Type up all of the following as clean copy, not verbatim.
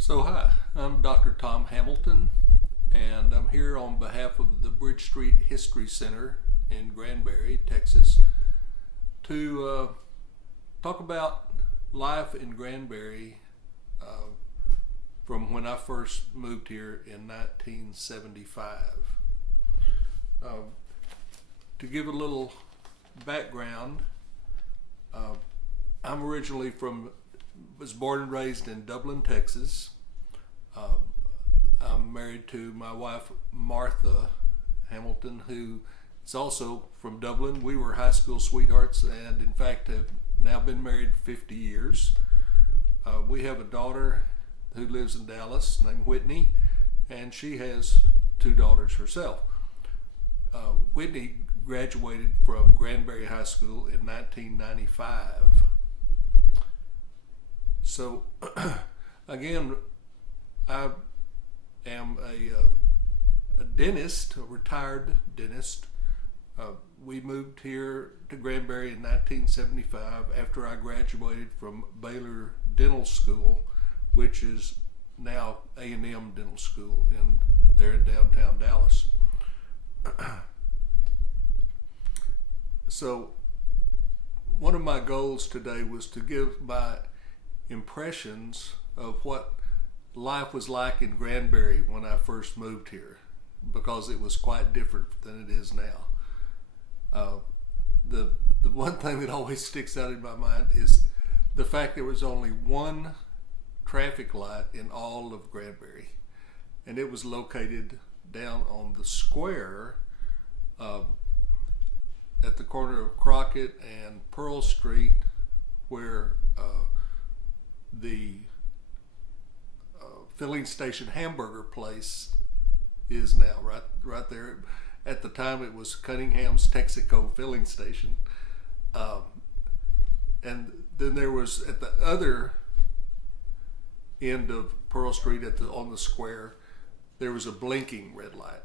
So hi, I'm Dr. Tom Hamilton, and I'm here on behalf of the Bridge Street History Center in Granbury, Texas, to talk about life in Granbury from when I first moved here in 1975. To give a little background, I'm originally was born and raised in Dublin, Texas. I'm married to my wife, Martha Hamilton, who is also from Dublin. We were high school sweethearts and, in fact, have now been married 50 years. We have a daughter who lives in Dallas named Whitney, and she has two daughters herself. Whitney graduated from Granbury High School in 1995. So, again, I am a dentist, a retired dentist. We moved here to Granbury in 1975 after I graduated from Baylor Dental School, which is now A&M Dental School there in downtown Dallas. So, one of my goals today was to give my impressions of what life was like in Granbury when I first moved here, because it was quite different than it is now. The one thing that always sticks out in my mind is the fact there was only one traffic light in all of Granbury, and it was located down on the square at the corner of Crockett and Pearl Street, where the filling station hamburger place is now, right there. At the time, it was Cunningham's Texaco filling station, and then there was at the other end of Pearl Street on the square, there was a blinking red light,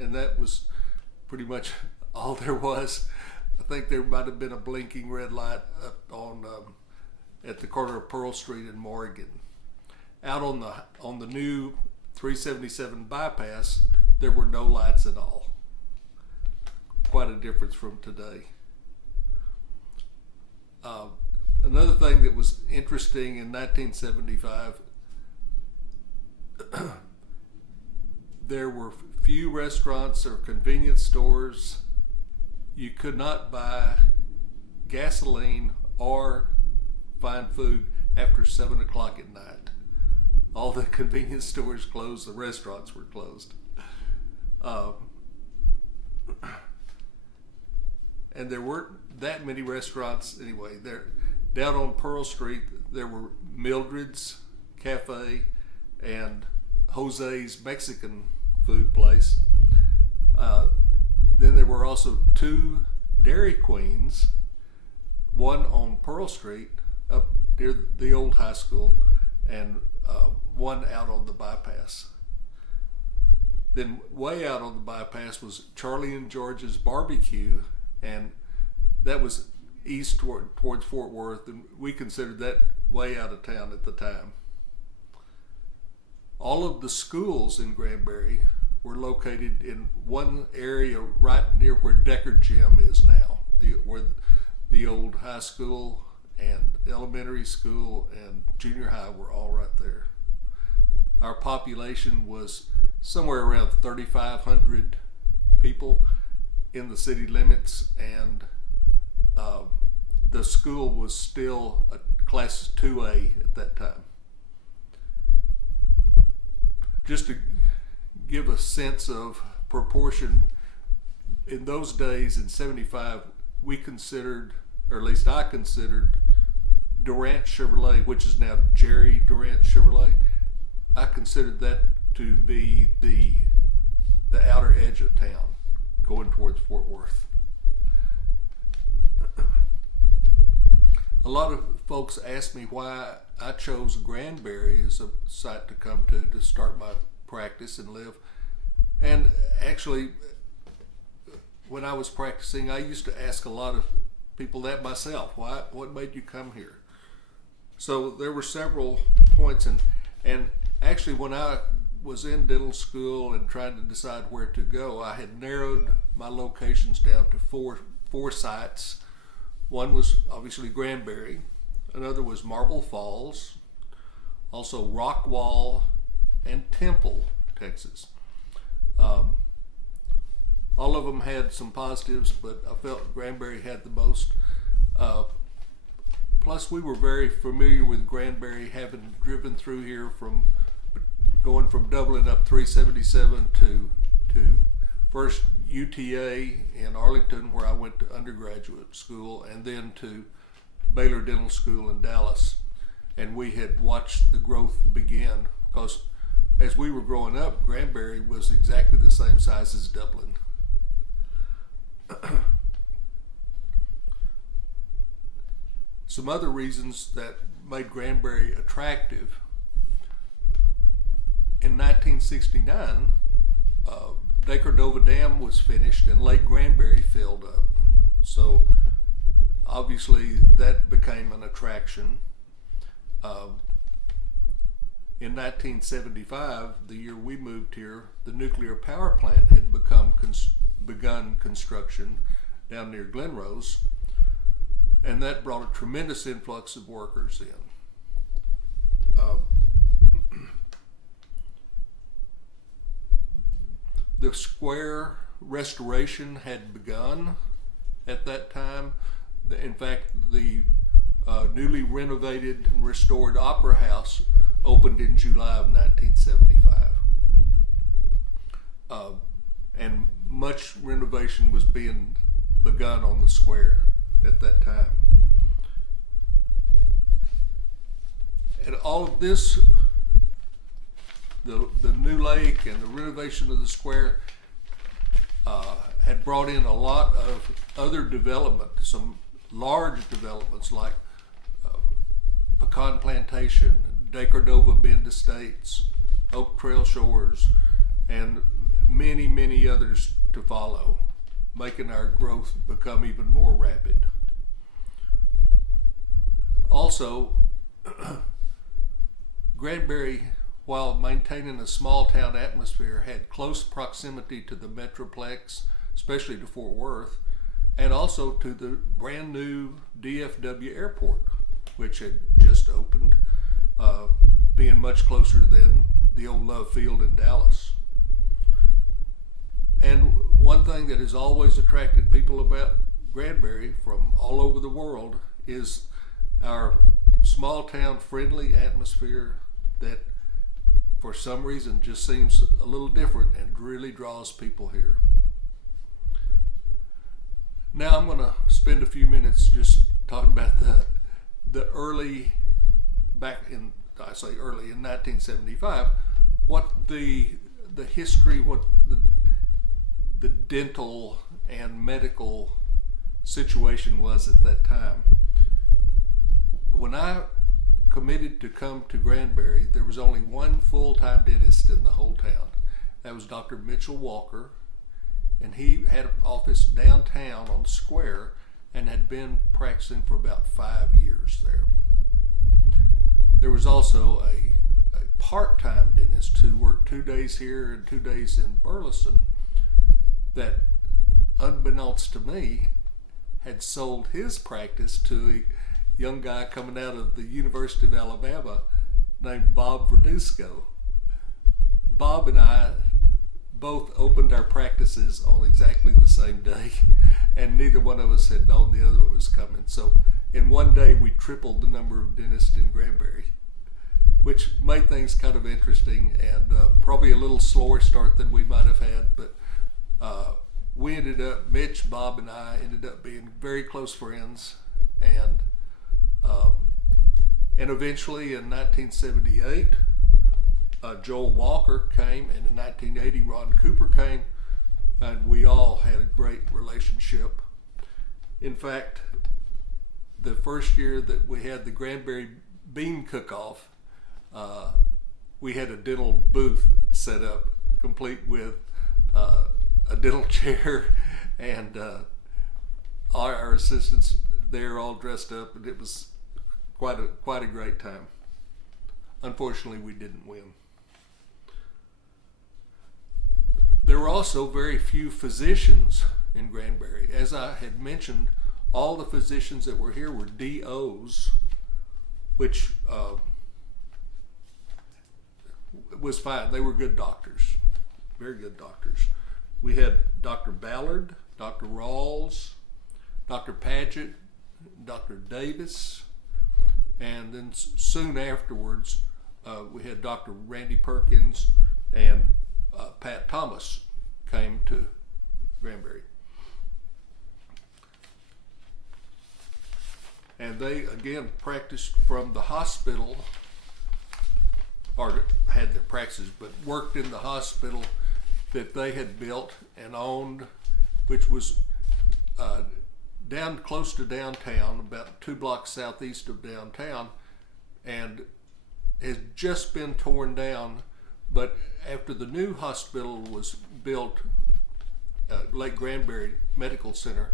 and that was pretty much all there was. I think there might have been a blinking red light up on at the corner of Pearl Street and Morgan. Out on the new 377 bypass, there were no lights at all. Quite a difference from today. Another thing that was interesting in 1975, there were few restaurants or convenience stores. You could not buy gasoline or find food after 7 o'clock at night. All the convenience stores closed, the restaurants were closed. And there weren't that many restaurants anyway. Down on Pearl Street, there were Mildred's Cafe and Jose's Mexican food place. Then there were also two Dairy Queens, one on Pearl Street up near the old high school, and one out on the bypass. Then way out on the bypass was Charlie and George's Barbecue, and that was east towards Fort Worth, and we considered that way out of town at the time. All of the schools in Granbury were located in one area right near where Decker Gym is now, where the old high school and elementary school and junior high were all right there. Our population was somewhere around 3,500 people in the city limits, and the school was still a class 2A at that time. Just to give a sense of proportion, in those days in 75, we considered, or at least I considered, Durant Chevrolet, which is now Jerry Durant Chevrolet, I considered that to be the outer edge of town, going towards Fort Worth. A lot of folks ask me why I chose Granbury as a site to come to start my practice and live. And actually, when I was practicing, I used to ask a lot of people that myself. What made you come here? So there were several points, and And actually, when I was in dental school and trying to decide where to go, I had narrowed my locations down to four sites. One was obviously Granbury, another was Marble Falls, also Rockwall, and Temple, Texas. All of them had some positives, but I felt Granbury had the most. Plus, we were very familiar with Granbury, having driven through here from going from Dublin up 377 to first UTA in Arlington, where I went to undergraduate school, and then to Baylor Dental School in Dallas. And we had watched the growth begin, because as we were growing up, Granbury was exactly the same size as Dublin. Some other reasons that made Granbury attractive: in 1969, De Cordova Dam was finished and Lake Granbury filled up. So obviously that became an attraction. In 1975, the year we moved here, the nuclear power plant had begun construction down near Glenrose, and that brought a tremendous influx of workers in. The square restoration had begun at that time. In fact, the newly renovated and restored Opera House opened in July of 1975. And much renovation was being begun on the square at that time. And all of this, the new lake and the renovation of the square, had brought in a lot of other development, some large developments like Pecan Plantation, De Cordova Bend Estates, Oak Trail Shores, and many, many others to follow, making our growth become even more rapid. Also, Granbury, while maintaining a small town atmosphere, had close proximity to the Metroplex, especially to Fort Worth, and also to the brand new DFW airport, which had just opened, being much closer than the old Love Field in Dallas. And one thing that has always attracted people about Granbury from all over the world is our small town friendly atmosphere that for some reason just seems a little different and really draws people here. Now I'm going to spend a few minutes just talking about the early, back in, I say early, in 1975, what the history, what the dental and medical situation was at that time. When I committed to come to Granbury, there was only one full-time dentist in the whole town. That was Dr. Mitchell Walker, and he had an office downtown on the square and had been practicing for about 5 years there. There was also a part-time dentist who worked 2 days here and 2 days in Burleson that, unbeknownst to me, had sold his practice to a young guy coming out of the University of Alabama named Bob Verdusco. Bob and I both opened our practices on exactly the same day, and neither one of us had known the other was coming. So in one day we tripled the number of dentists in Granbury, which made things kind of interesting, and probably a little slower start than we might have had, but we ended up, Mitch, Bob, and I ended up being very close friends, and eventually in 1978, Joel Walker came, and in 1980 Ron Cooper came, and we all had a great relationship. In fact, the first year that we had the Granbury Bean Cook-Off, we had a dental booth set up, complete with a dental chair, and our assistants there all dressed up, and it was quite a great time. unfortunately we didn't win. There were also very few physicians in Granbury. As I had mentioned, all the physicians that were here were DOs, which was fine. They were good doctors, very good doctors. We had Dr. Ballard, Dr. Rawls, Dr. Paget, Dr. Davis, and then soon afterwards we had Dr. Randy Perkins and Pat Thomas came to Granbury. And they again practiced from the hospital, or had their practices, but worked in the hospital that they had built and owned, which was down close to downtown, about 2 blocks southeast of downtown, and has just been torn down. But after the new hospital was built, Lake Granbury Medical Center,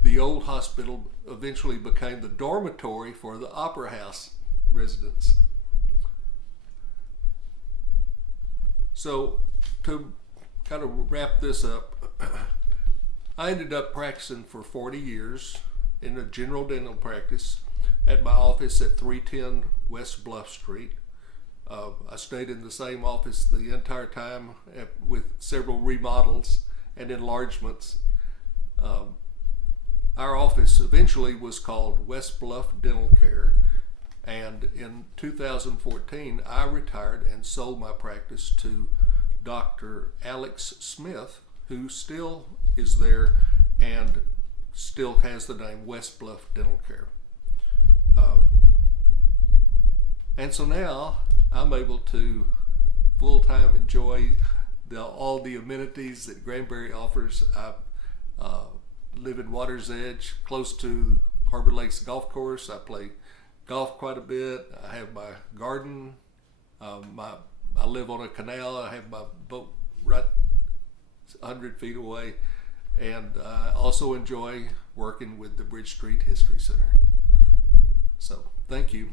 the old hospital eventually became the dormitory for the Opera House residents. So to kind of wrap this up, I ended up practicing for 40 years in a general dental practice at my office at 310 West Bluff Street. I stayed in the same office the entire time with several remodels and enlargements. Our office eventually was called West Bluff Dental Care, and in 2014 I retired and sold my practice to Dr. Alex Smith, who still is there and still has the name West Bluff Dental Care. And so now I'm able to full-time enjoy all the amenities that Granbury offers. I live in Water's Edge, close to Harbor Lakes Golf Course. I play golf quite a bit. I have my garden. I live on a canal. I have my boat right 100 feet away. And I also enjoy working with the Bridge Street History Center. So, thank you.